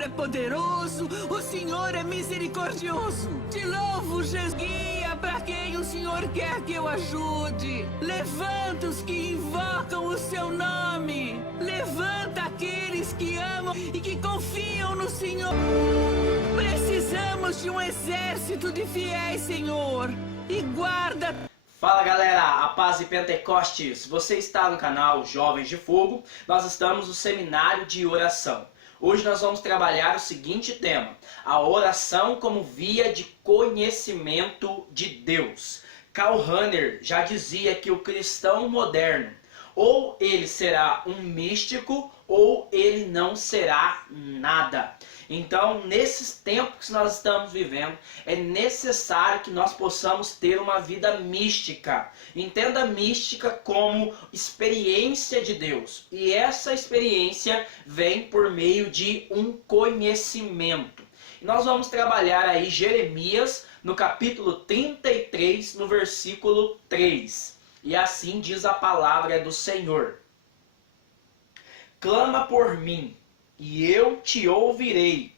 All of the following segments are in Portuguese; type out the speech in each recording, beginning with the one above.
Senhor é poderoso, o Senhor é misericordioso. Te louvo, Jesus. Guia para quem o Senhor quer que eu ajude. Levanta os que invocam o seu nome. Levanta aqueles que amam e que confiam no Senhor. Precisamos de um exército de fiéis, Senhor. E guarda... Fala galera, a paz e Pentecostes, você está no canal Jovens de Fogo, nós estamos no seminário de oração. Hoje nós vamos trabalhar o seguinte tema, a oração como via de conhecimento de Deus. Karl Rahner já dizia que o cristão moderno, ou ele será um místico, ou ele não será nada. Então, nesses tempos que nós estamos vivendo, é necessário que nós possamos ter uma vida mística. Entenda mística como experiência de Deus. E essa experiência vem por meio de um conhecimento. E nós vamos trabalhar aí Jeremias, no capítulo 33, no versículo 3. E assim diz a palavra do Senhor. Clama por mim, e eu te ouvirei,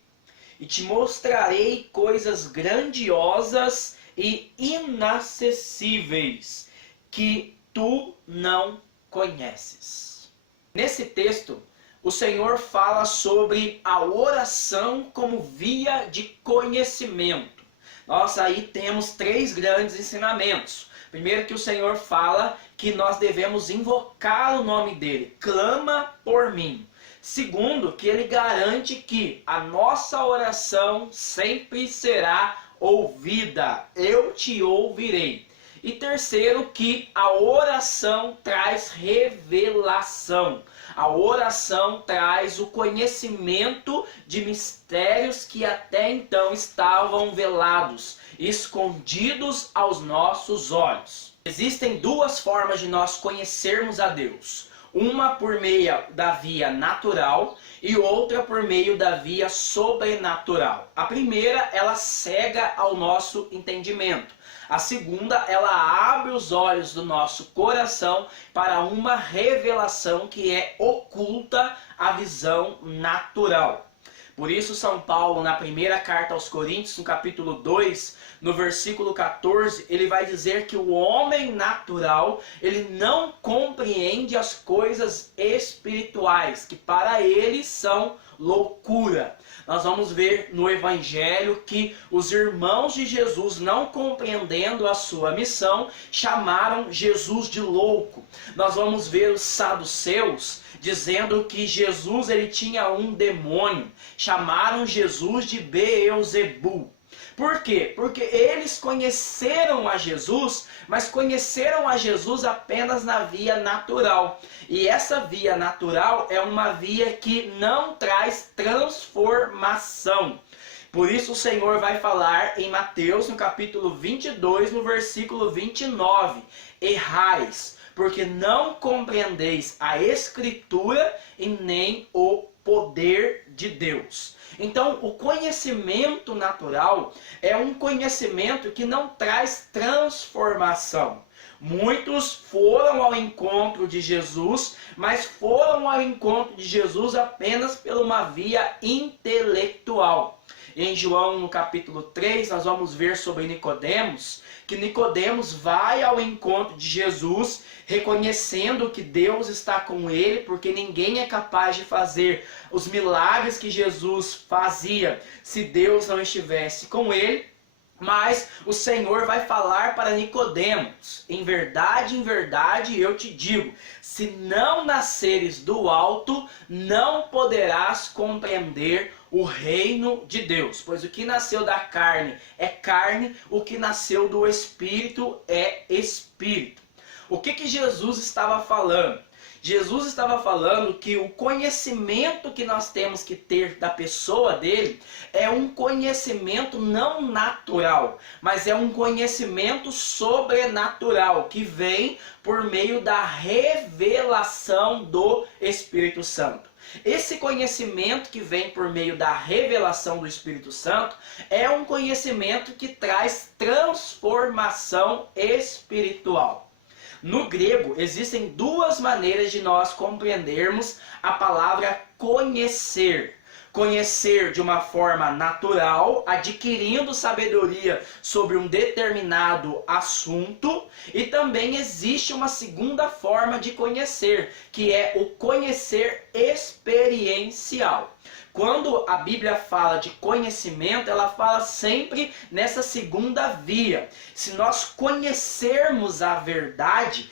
e te mostrarei coisas grandiosas e inacessíveis, que tu não conheces. Nesse texto, o Senhor fala sobre a oração como via de conhecimento. Nós aí temos três grandes ensinamentos. Primeiro que o Senhor fala que nós devemos invocar o nome dele. Clama por mim. Segundo, que ele garante que a nossa oração sempre será ouvida. Eu te ouvirei. E terceiro, que a oração traz revelação. A oração traz o conhecimento de mistérios que até então estavam velados, escondidos aos nossos olhos. Existem duas formas de nós conhecermos a Deus. Uma por meio da via natural e outra por meio da via sobrenatural. A primeira, ela cega ao nosso entendimento. A segunda, ela abre os olhos do nosso coração para uma revelação que é oculta à visão natural. Por isso, São Paulo, na primeira carta aos Coríntios, no capítulo 2, no versículo 14, ele vai dizer que o homem natural, ele não compreende as coisas espirituais, que para ele são loucura. Nós vamos ver no Evangelho que os irmãos de Jesus, não compreendendo a sua missão, chamaram Jesus de louco. Nós vamos ver os saduceus dizendo que Jesus ele tinha um demônio. Chamaram Jesus de Beelzebu. Por quê? Porque eles conheceram a Jesus, mas conheceram a Jesus apenas na via natural. E essa via natural é uma via que não traz transformação. Por isso o Senhor vai falar em Mateus, no capítulo 22, no versículo 29. Errais, porque não compreendeis a Escritura e nem o poder de Deus. Então, o conhecimento natural é um conhecimento que não traz transformação. Muitos foram ao encontro de Jesus, mas foram ao encontro de Jesus apenas por uma via intelectual. Em João, no capítulo 3, nós vamos ver sobre Nicodemos, que Nicodemos vai ao encontro de Jesus, reconhecendo que Deus está com ele, porque ninguém é capaz de fazer os milagres que Jesus fazia se Deus não estivesse com ele. Mas o Senhor vai falar para Nicodemos, em verdade, eu te digo, se não nasceres do alto, não poderás compreender o reino de Deus. Pois o que nasceu da carne é carne, o que nasceu do Espírito é Espírito. O que Jesus estava falando? Jesus estava falando que o conhecimento que nós temos que ter da pessoa dele é um conhecimento não natural, mas é um conhecimento sobrenatural, que vem por meio da revelação do Espírito Santo. Esse conhecimento que vem por meio da revelação do Espírito Santo é um conhecimento que traz transformação espiritual. No grego, existem duas maneiras de nós compreendermos a palavra conhecer. conhecer de uma forma natural, adquirindo sabedoria sobre um determinado assunto, e também existe uma segunda forma de conhecer, que é o conhecer experiencial. Quando a Bíblia fala de conhecimento, ela fala sempre nessa segunda via. Se nós conhecermos a verdade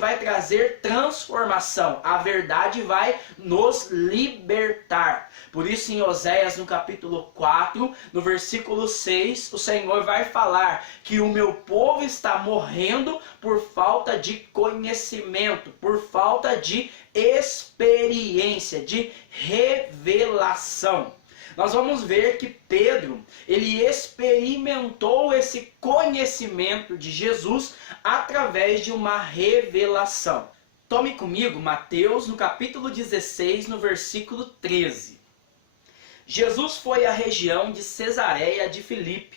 vai trazer transformação, a verdade vai nos libertar. Por isso, em Oséias, no capítulo 4, no versículo 6, o Senhor vai falar que o meu povo está morrendo por falta de conhecimento, por falta de experiência, de revelação. Nós vamos ver que Pedro, ele experimentou esse conhecimento de Jesus através de uma revelação. Tome comigo Mateus, no capítulo 16, no versículo 13. Jesus foi à região de Cesareia de Filipe,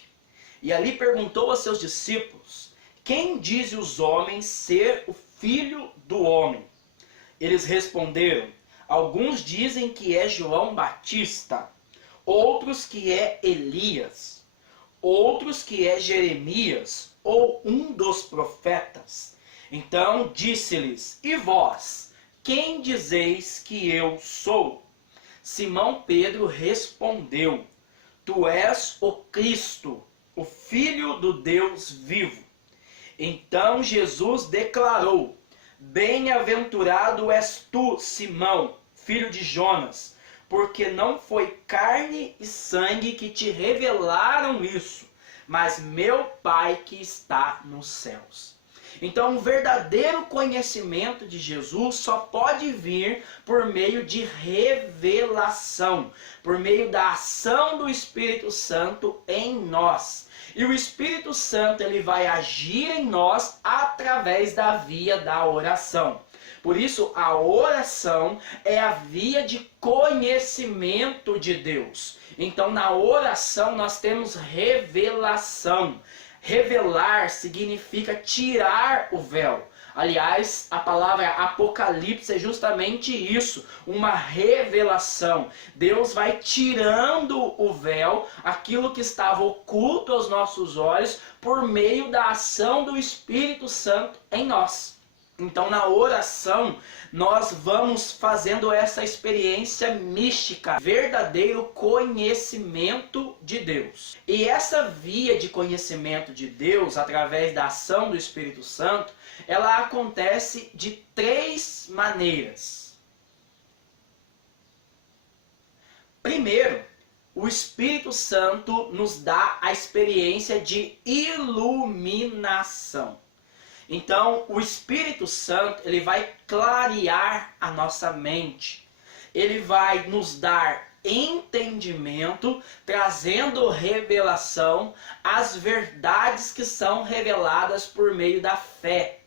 e ali perguntou a seus discípulos: quem dizem os homens ser o Filho do Homem? Eles responderam: alguns dizem que é João Batista, outros que é Elias, outros que é Jeremias ou um dos profetas. Então disse-lhes: e vós, quem dizeis que eu sou? Simão Pedro respondeu: tu és o Cristo, o Filho do Deus vivo. Então Jesus declarou: bem-aventurado és tu, Simão, filho de Jonas, porque não foi carne e sangue que te revelaram isso, mas meu Pai que está nos céus. Então, o verdadeiro conhecimento de Jesus só pode vir por meio de revelação, por meio da ação do Espírito Santo em nós. E o Espírito Santo, ele vai agir em nós através da via da oração. Por isso, a oração é a via de conhecimento de Deus. Então, na oração, nós temos revelação. Revelar significa tirar o véu. Aliás, a palavra Apocalipse é justamente isso, uma revelação. Deus vai tirando o véu, aquilo que estava oculto aos nossos olhos, por meio da ação do Espírito Santo em nós. Então, na oração, nós vamos fazendo essa experiência mística, verdadeiro conhecimento de Deus. E essa via de conhecimento de Deus, através da ação do Espírito Santo, ela acontece de 3 maneiras. Primeiro, o Espírito Santo nos dá a experiência de iluminação. Então, o Espírito Santo, ele vai clarear a nossa mente. Ele vai nos dar entendimento, trazendo revelação às verdades que são reveladas por meio da fé.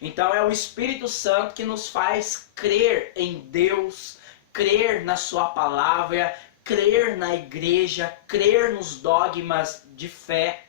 Então, é o Espírito Santo que nos faz crer em Deus, crer na sua palavra, crer na igreja, crer nos dogmas de fé.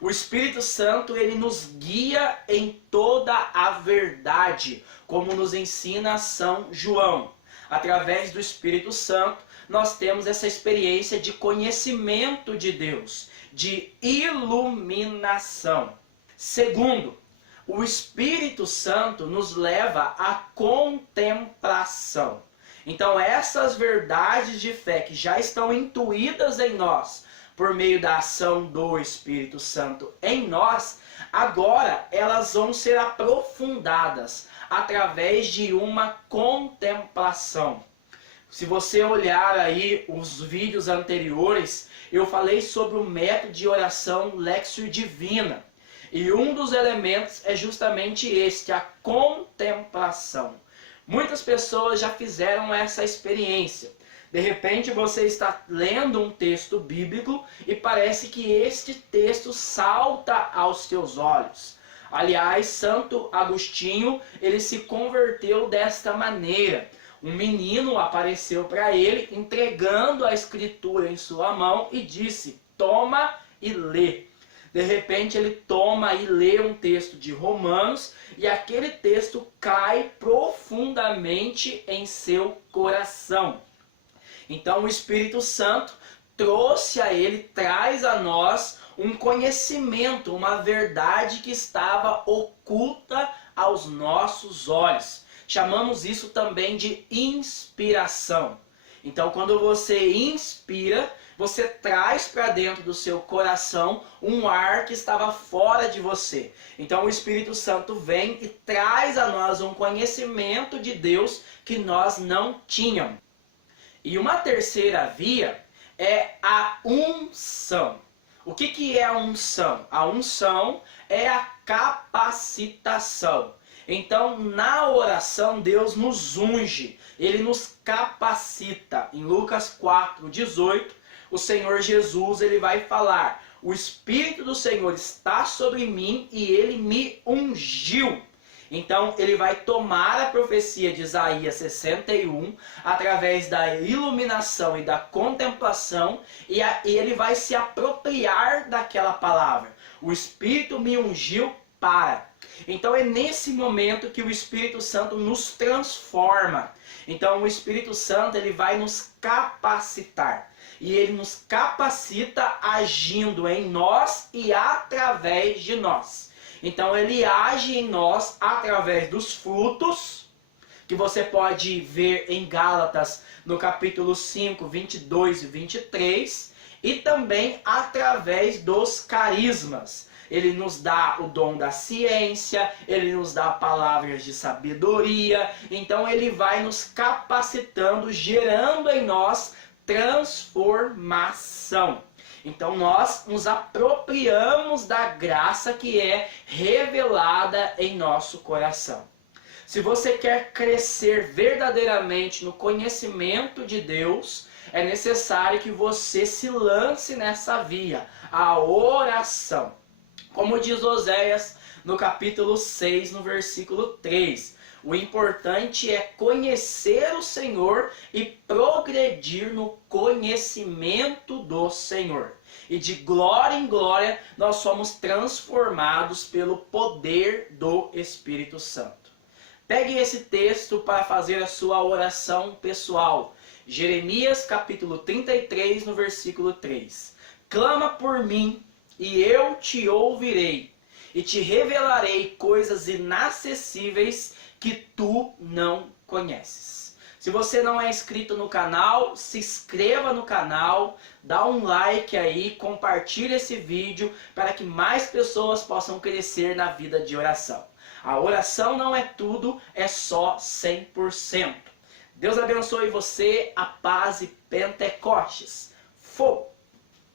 O Espírito Santo, ele nos guia em toda a verdade, como nos ensina São João. Através do Espírito Santo, nós temos essa experiência de conhecimento de Deus, de iluminação. Segundo, o Espírito Santo nos leva à contemplação. Então, essas verdades de fé que já estão intuídas em nós, por meio da ação do Espírito Santo em nós, agora elas vão ser aprofundadas através de uma contemplação. Se você olhar aí os vídeos anteriores, eu falei sobre o método de oração Lectio Divina. E um dos elementos é justamente este, a contemplação. Muitas pessoas já fizeram essa experiência. De repente você está lendo um texto bíblico e parece que este texto salta aos teus olhos. Aliás, Santo Agostinho, ele se converteu desta maneira. Um menino apareceu para ele, entregando a escritura em sua mão e disse: toma e lê. De repente ele toma e lê um texto de Romanos e aquele texto cai profundamente em seu coração. Então o Espírito Santo traz a nós um conhecimento, uma verdade que estava oculta aos nossos olhos. Chamamos isso também de inspiração. Então, quando você inspira, você traz para dentro do seu coração um ar que estava fora de você. Então, o Espírito Santo vem e traz a nós um conhecimento de Deus que nós não tínhamos. E uma terceira via é a unção. O que é a unção? A unção é a capacitação. Então, na oração, Deus nos unge, Ele nos capacita. Em Lucas 4:18, o Senhor Jesus ele vai falar: o Espírito do Senhor está sobre mim e Ele me ungiu. Então, ele vai tomar a profecia de Isaías 61 através da iluminação e da contemplação e ele vai se apropriar daquela palavra. O Espírito me ungiu para. Então, é nesse momento que o Espírito Santo nos transforma. Então, o Espírito Santo ele vai nos capacitar. E ele nos capacita agindo em nós e através de nós. Então ele age em nós através dos frutos, que você pode ver em Gálatas no capítulo 5, 22 e 23, e também através dos carismas. Ele nos dá o dom da ciência, ele nos dá palavras de sabedoria, então ele vai nos capacitando, gerando em nós transformação. Então nós nos apropriamos da graça que é revelada em nosso coração. Se você quer crescer verdadeiramente no conhecimento de Deus, é necessário que você se lance nessa via, a oração. Como diz Oséias no capítulo 6, no versículo 3, o importante é conhecer o Senhor e progredir no conhecimento do Senhor. E de glória em glória nós somos transformados pelo poder do Espírito Santo. Pegue esse texto para fazer a sua oração pessoal. Jeremias capítulo 33, no versículo 3. Clama por mim e eu te ouvirei e te revelarei coisas inacessíveis que tu não conheces. Se você não é inscrito no canal, se inscreva no canal, dá um like aí, compartilhe esse vídeo para que mais pessoas possam crescer na vida de oração. A oração não é tudo, é só 100%. Deus abençoe você, a paz e Pentecostes. Fogo!